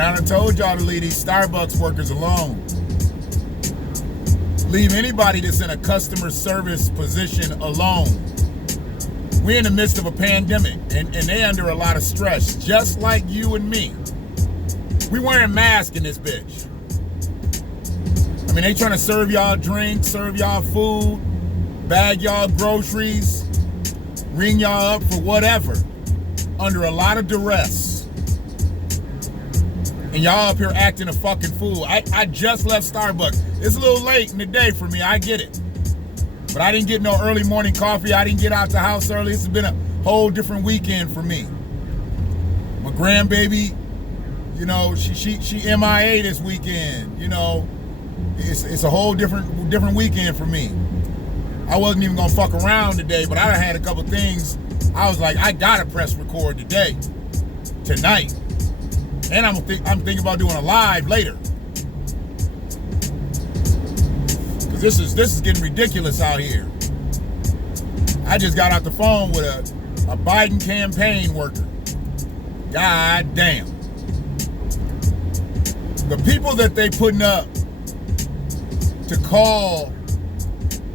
And I done told y'all to leave these Starbucks workers alone. Leave anybody that's in a customer service position alone. We're in the midst of a pandemic, and they under a lot of stress, just like you and me. We wearing masks in this bitch. I mean, they trying to serve y'all drinks, serve y'all food, bag y'all groceries, ring y'all up for whatever, under a lot of duress. And y'all up here acting a fucking fool. I just left Starbucks. It's a little late in the day for me, I get it. But I didn't get no early morning coffee. I didn't get out the house early. This has been a whole different weekend for me. My grandbaby, you know, she MIA this weekend. You know, it's a whole different weekend for me. I wasn't even gonna fuck around today, but I had a couple things. I was like, I gotta press record today, tonight, and I'm thinking about doing a live later. This is getting ridiculous out here. I just got off the phone with a Biden campaign worker. God damn. The people that they putting up to call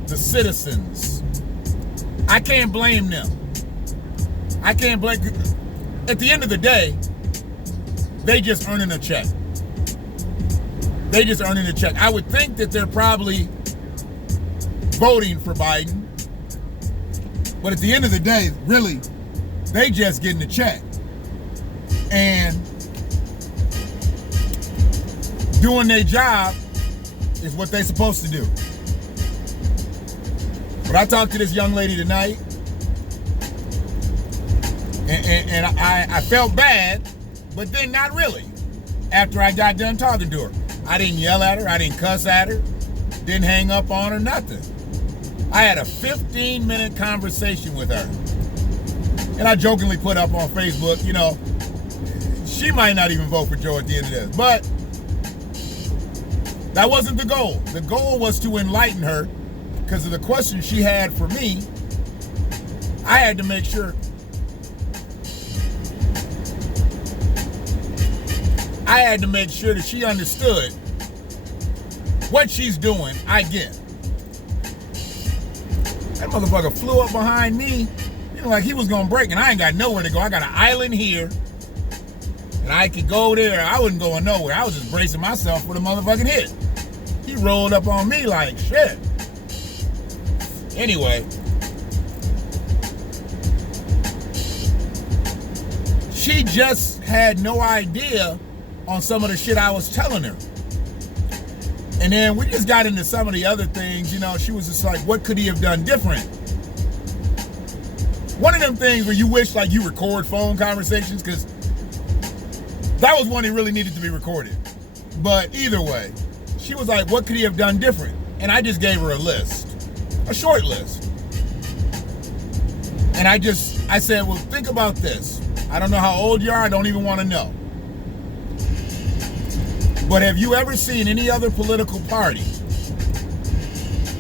the citizens, I can't blame them. I can't blame. At the end of the day, they just earning a check. They just earning a check. I would think that they're probably voting for Biden, but at the end of the day, really, they just getting a check and doing their job is what they supposed to do. But I talked to this young lady tonight, and I felt bad, but then not really. After I got done talking to her, I didn't yell at her, I didn't cuss at her, didn't hang up on her, nothing. I had a 15-minute conversation with her. And I jokingly put up on Facebook, you know, she might not even vote for Joe at the end of this. But that wasn't the goal. The goal was to enlighten her because of the questions she had for me. I had to make sure that she understood what she's doing. I get. That motherfucker flew up behind me, you know, like he was gonna break, and I ain't got nowhere to go. I got an island here, and I could go there. I wasn't going nowhere. I was just bracing myself for the motherfucking hit. He rolled up on me like shit. Anyway, she just had no idea on some of the shit I was telling her. And then we just got into some of the other things, you know, she was just like, what could he have done different? One of them things where you wish like you record phone conversations, because that was one that really needed to be recorded. But either way, she was like, what could he have done different? And I just gave her a list, a short list. And I said, well, think about this. I don't know how old you are, I don't even want to know. But have you ever seen any other political party,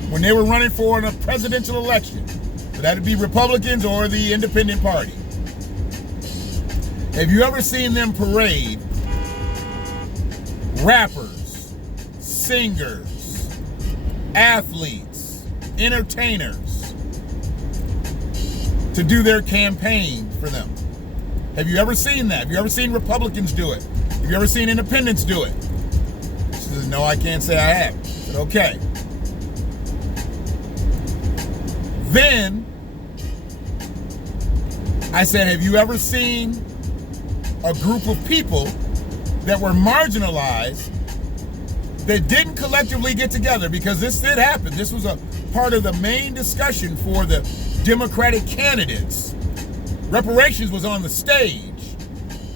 when they were running for a presidential election, so that'd be Republicans or the Independent Party, have you ever seen them parade rappers, singers, athletes, entertainers to do their campaign for them? Have you ever seen that? Have you ever seen Republicans do it? Have you ever seen independents do it? She says, no, I can't say I have. I said, okay. Then I said, have you ever seen a group of people that were marginalized that didn't collectively get together? Because this did happen. This was a part of the main discussion for the Democratic candidates. Reparations was on the stage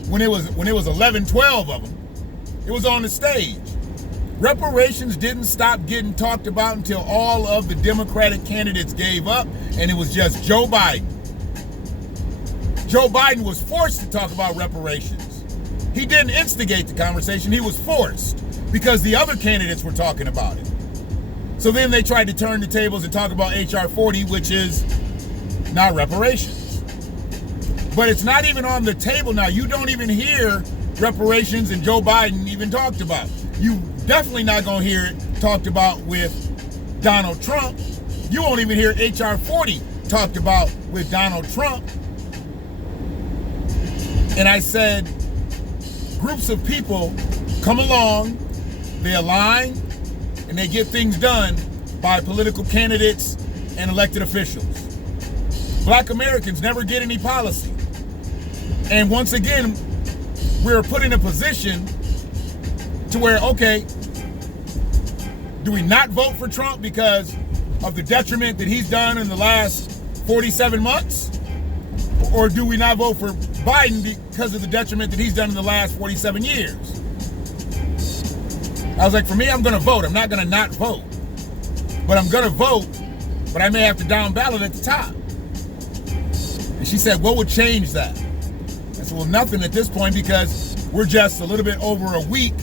when it was 11, 12 of them. It was on the stage. Reparations didn't stop getting talked about until all of the Democratic candidates gave up, and it was just Joe Biden. Joe Biden was forced to talk about reparations. He didn't instigate the conversation, he was forced because the other candidates were talking about it. So then they tried to turn the tables and talk about HR 40, which is not reparations. But it's not even on the table now. You don't even hear reparations and Joe Biden even talked about. You definitely not going to hear it talked about with Donald Trump. You won't even hear HR 40 talked about with Donald Trump. And I said, groups of people come along, they align, and they get things done by political candidates and elected officials. Black Americans never get any policy. And once again, we're put in a position to where, okay, do we not vote for Trump because of the detriment that he's done in the last 47 months? Or do we not vote for Biden because of the detriment that he's done in the last 47 years? I was like, for me, I'm going to vote. I'm not going to not vote. But I'm going to vote, but I may have to down ballot at the top. And she said, what would change that? I said, well, nothing at this point, because we're just a little bit over a week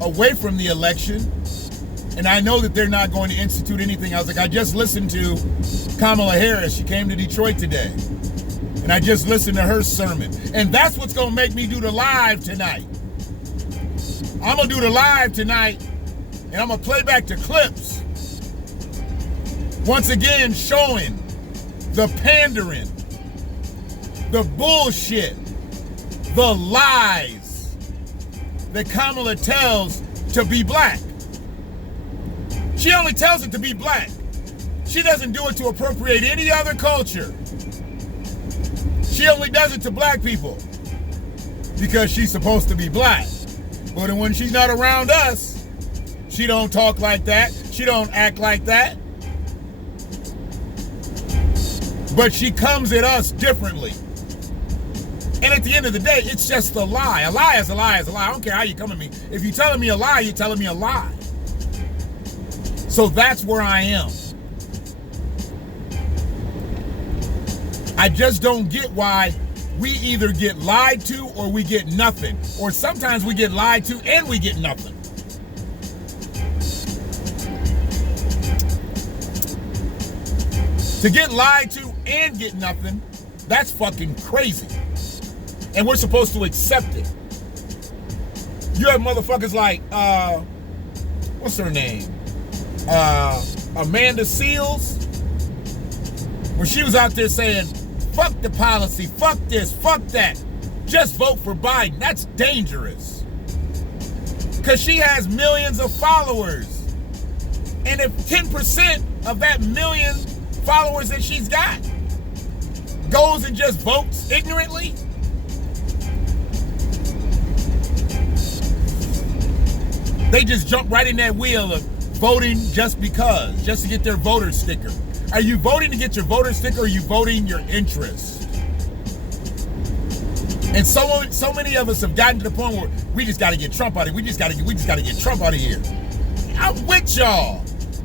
away from the election. And I know that they're not going to institute anything. I was like, I just listened to Kamala Harris. She came to Detroit today. And I just listened to her sermon. And that's what's going to make me do the live tonight. I'm going to do the live tonight, and I'm going to play back the clips. Once again, showing the pandering, the bullshit, the lies that Kamala tells to be black. She only tells it to be black. She doesn't do it to appropriate any other culture. She only does it to black people because she's supposed to be black. But when she's not around us, she don't talk like that. She don't act like that. But she comes at us differently. And at the end of the day, it's just a lie. A lie is a lie is a lie. I don't care how you come at me. If you're telling me a lie, you're telling me a lie. So that's where I am. I just don't get why we either get lied to or we get nothing. Or sometimes we get lied to and we get nothing. To get lied to and get nothing, that's fucking crazy. And we're supposed to accept it. You have motherfuckers like, what's her name? Amanda Seals. When she was out there saying, fuck the policy, fuck this, fuck that. Just vote for Biden. That's dangerous. Because she has millions of followers. And if 10% of that million followers that she's got goes and just votes ignorantly, they just jump right in that wheel of voting just because, just to get their voter sticker. Are you voting to get your voter sticker, or are you voting your interest? And so many of us have gotten to the point where we just got to get Trump out of here. We just got to get Trump out of here. I'm with y'all.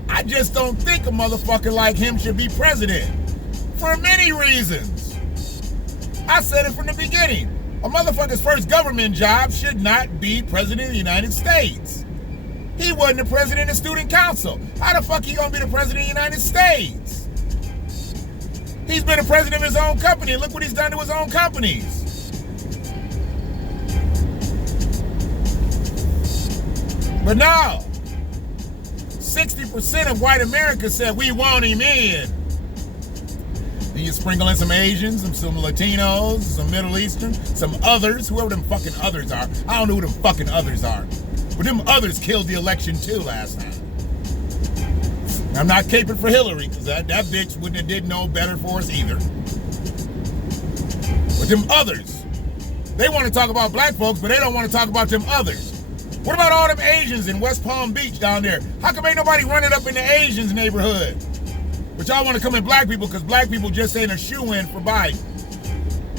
I just don't think a motherfucker like him should be president for many reasons. I said it from the beginning. A motherfucker's first government job should not be president of the United States. He wasn't the president of student council. How the fuck he gonna be the president of the United States? He's been the president of his own company, and look what he's done to his own companies. But no, 60% of white America said we want him in. Then you sprinkle in some Asians, some Latinos, some Middle Eastern, some others, whoever them fucking others are. I don't know who them fucking others are. But them others killed the election too last time. I'm not caping for Hillary, because that bitch wouldn't have did no better for us either. But them others, they want to talk about black folks, but they don't want to talk about them others. What about all them Asians in West Palm Beach down there? How come ain't nobody running up in the Asians neighborhood? But y'all want to come at black people because black people just ain't a shoe-in for Biden.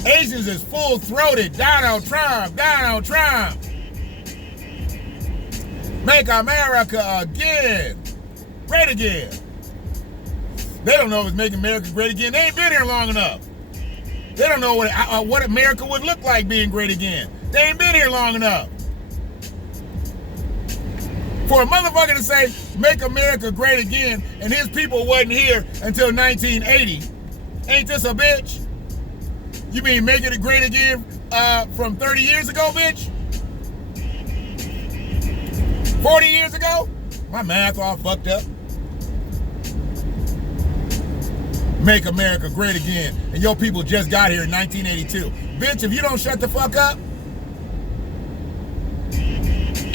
Asians is full-throated. Donald Trump, Donald Trump. Make America again. Great again. They don't know if it's making America great again. They ain't been here long enough. They don't know what America would look like being great again. They ain't been here long enough. For a motherfucker to say, make America great again, and his people wasn't here until 1980, ain't this a bitch? You mean making it great again from 30 years ago, bitch? 40 years ago? My math all fucked up. Make America great again. And your people just got here in 1982. Bitch, if you don't shut the fuck up,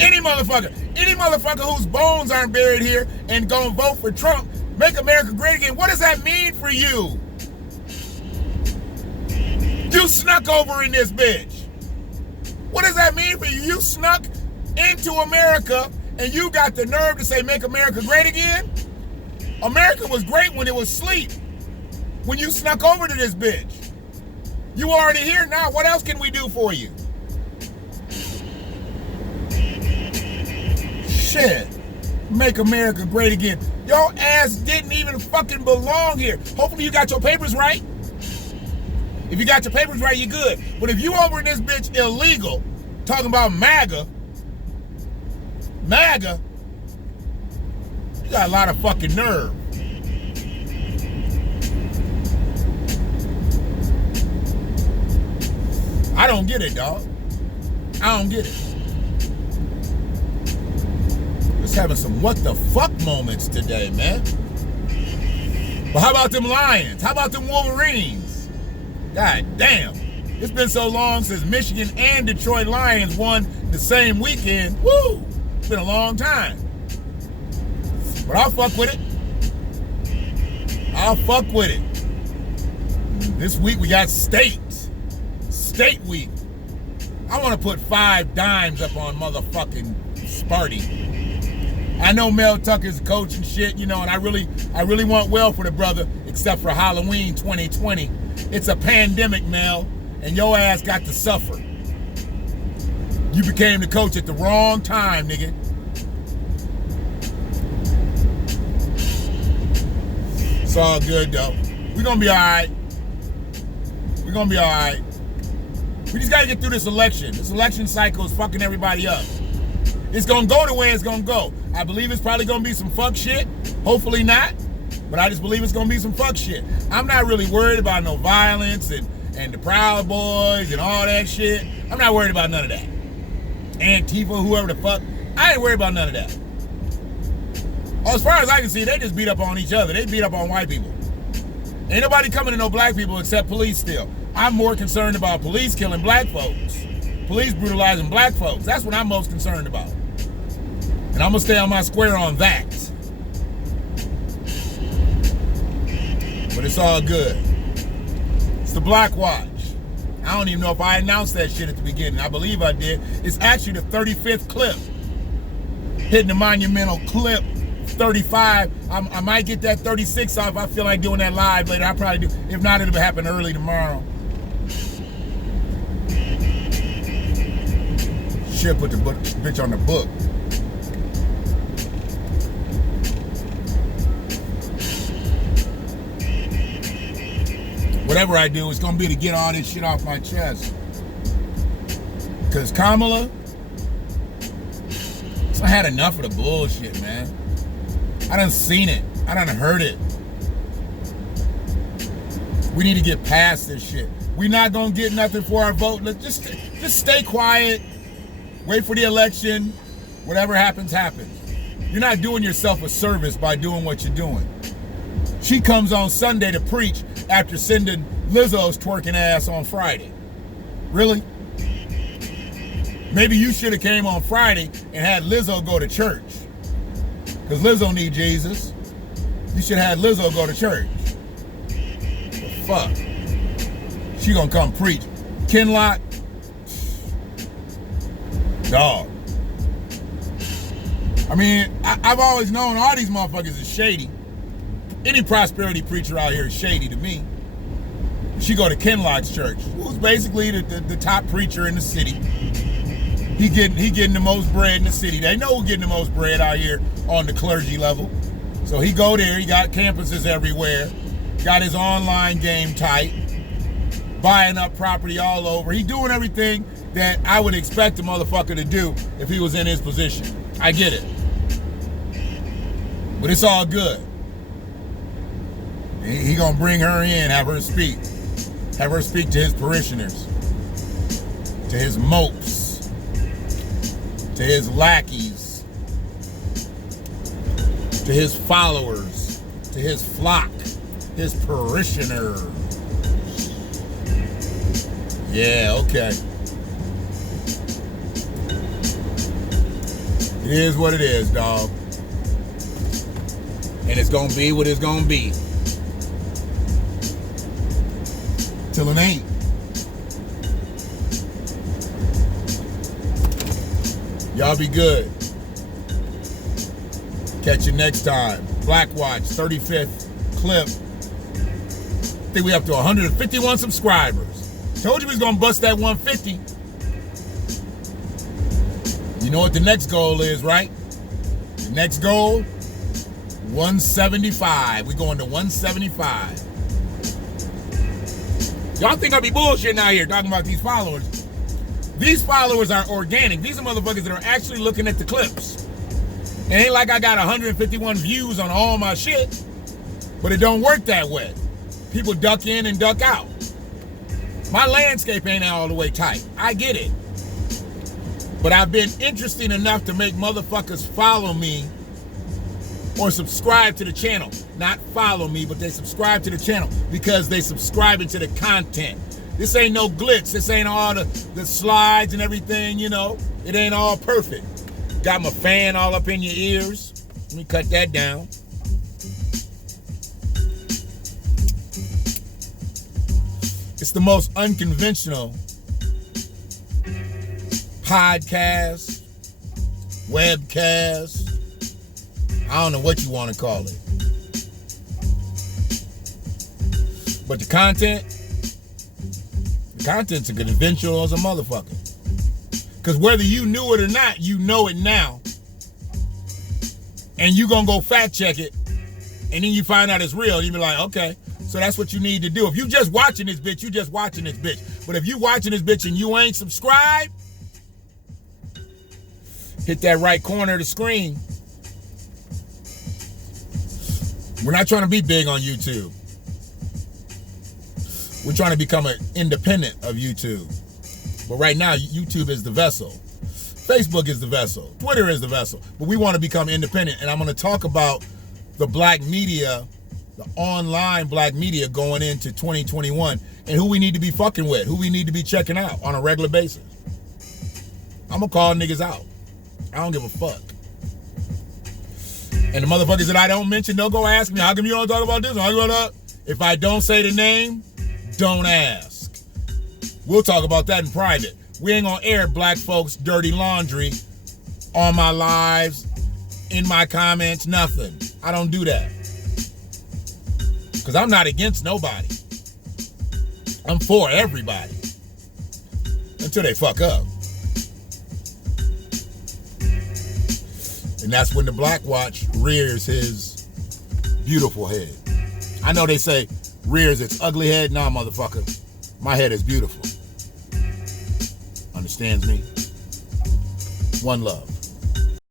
any motherfucker whose bones aren't buried here and gonna vote for Trump, make America great again. What does that mean for you? You snuck over in this bitch. What does that mean for you? You snuck into America and you got the nerve to say make America great again? America was great when it was asleep. When you snuck over to this bitch. You already here now. What else can we do for you? Shit. Make America great again. Your ass didn't even fucking belong here. Hopefully you got your papers right. If you got your papers right, you're good. But if you over in this bitch illegal, talking about MAGA, you got a lot of fucking nerve. I don't get it, dog. I don't get it. Just having some what the fuck moments today, man. But how about them Lions? How about them Wolverines? God damn. It's been so long since Michigan and Detroit Lions won the same weekend. Woo! It's been a long time. But I'll fuck with it. I'll fuck with it. This week we got State Week. I want to put 5 dimes up on motherfucking Sparty. I know Mel Tucker's a coach and shit, you know, and I really want well for the brother, except for Halloween 2020. It's a pandemic, Mel, and your ass got to suffer. You became the coach at the wrong time, nigga. It's all good, though. We're going to be all right. We're going to be all right. We just got to get through this election. This election cycle is fucking everybody up. It's going to go the way it's going to go. I believe it's probably going to be some fuck shit. Hopefully not. But I just believe it's going to be some fuck shit. I'm not really worried about no violence and the Proud Boys and all that shit. I'm not worried about none of that. Antifa, whoever the fuck. I ain't worried about none of that. As far as I can see, they just beat up on each other. They beat up on white people. Ain't nobody coming to no black people except police still. I'm more concerned about police killing black folks. Police brutalizing black folks. That's what I'm most concerned about. And I'm going to stay on my square on that. But it's all good. It's the Black Watch. I don't even know if I announced that shit at the beginning. I believe I did. It's actually the 35th clip. Hitting the monumental clip 35. I might get that 36 off if I feel like doing that live later. I probably do. If not, it'll happen early tomorrow. Shit, put the bitch on the book. Whatever I do, it's gonna be to get all this shit off my chest. Cause Kamala, I had enough of the bullshit, man. I done seen it. I done heard it. We need to get past this shit. We not gonna get nothing for our vote. Let's just stay quiet. Wait for the election. Whatever happens, happens. You're not doing yourself a service by doing what you're doing. She comes on Sunday to preach after sending Lizzo's twerking ass on Friday. Really? Maybe you should have came on Friday and had Lizzo go to church. Because Lizzo need Jesus. You should have had Lizzo go to church. The fuck? She gonna come preach. Kinlock? Dog. I mean, I've always known all these motherfuckers is shady. Any prosperity preacher out here is shady to me. She go to Kinlock's church, who's basically the top preacher in the city. He getting the most bread in the city. They know who's getting the most bread out here on the clergy level. So he go there. He got campuses everywhere. Got his online game tight. Buying up property all over. He doing everything that I would expect a motherfucker to do if he was in his position. I get it. But it's all good. He gonna bring her in, have her speak. Have her speak to his parishioners. To his mopes. To his lackeys. to his followers, to his flock, his parishioners. Yeah, okay. It is what it is, dog. And it's gonna be what it's gonna be. Till it ain't. Y'all be good. Catch you next time. Black Watch, 35th clip. I think we up to 151 subscribers. Told you we was gonna bust that 150. You know what the next goal is, right? The next goal, 175. We're going to 175. Y'all think I be bullshitting out here talking about these followers. These followers are organic. These are motherfuckers that are actually looking at the clips. It ain't like I got 151 views on all my shit, but it don't work that way. People duck in and duck out. My landscape ain't all the way tight. I get it. But I've been interesting enough to make motherfuckers follow me or subscribe to the channel. Not follow me, but they subscribe to the channel because they subscribing to the content. This ain't no glitz. This ain't all the slides and everything, you know. It ain't all perfect. Got my fan all up in your ears. Let me cut that down. It's the most unconventional podcast, webcast, I don't know what you want to call it. But the content's a conventional as a motherfucker. Because whether you knew it or not, you know it now. And you gonna go fact check it, and then you find out it's real. You be like, okay, so that's what you need to do. If you just watching this bitch, you just watching this bitch. But if you watching this bitch and you ain't subscribed, hit that right corner of the screen. We're not trying to be big on YouTube. We're trying to become an independent of YouTube. But right now, YouTube is the vessel. Facebook is the vessel. Twitter is the vessel. But we want to become independent. And I'm going to talk about the black media, the online black media going into 2021 and who we need to be fucking with, who we need to be checking out on a regular basis. I'm going to call niggas out. I don't give a fuck. And the motherfuckers that I don't mention, don't go ask me, how come you don't talk about this? If I don't say the name, don't ask. We'll talk about that in private. We ain't gonna air black folks' dirty laundry on my lives, in my comments, nothing. I don't do that. Because I'm not against nobody. I'm for everybody. Until they fuck up. And that's when the Black Watch rears his beautiful head. I know they say rears its ugly head. Nah, motherfucker. My head is beautiful. Understands me? One love.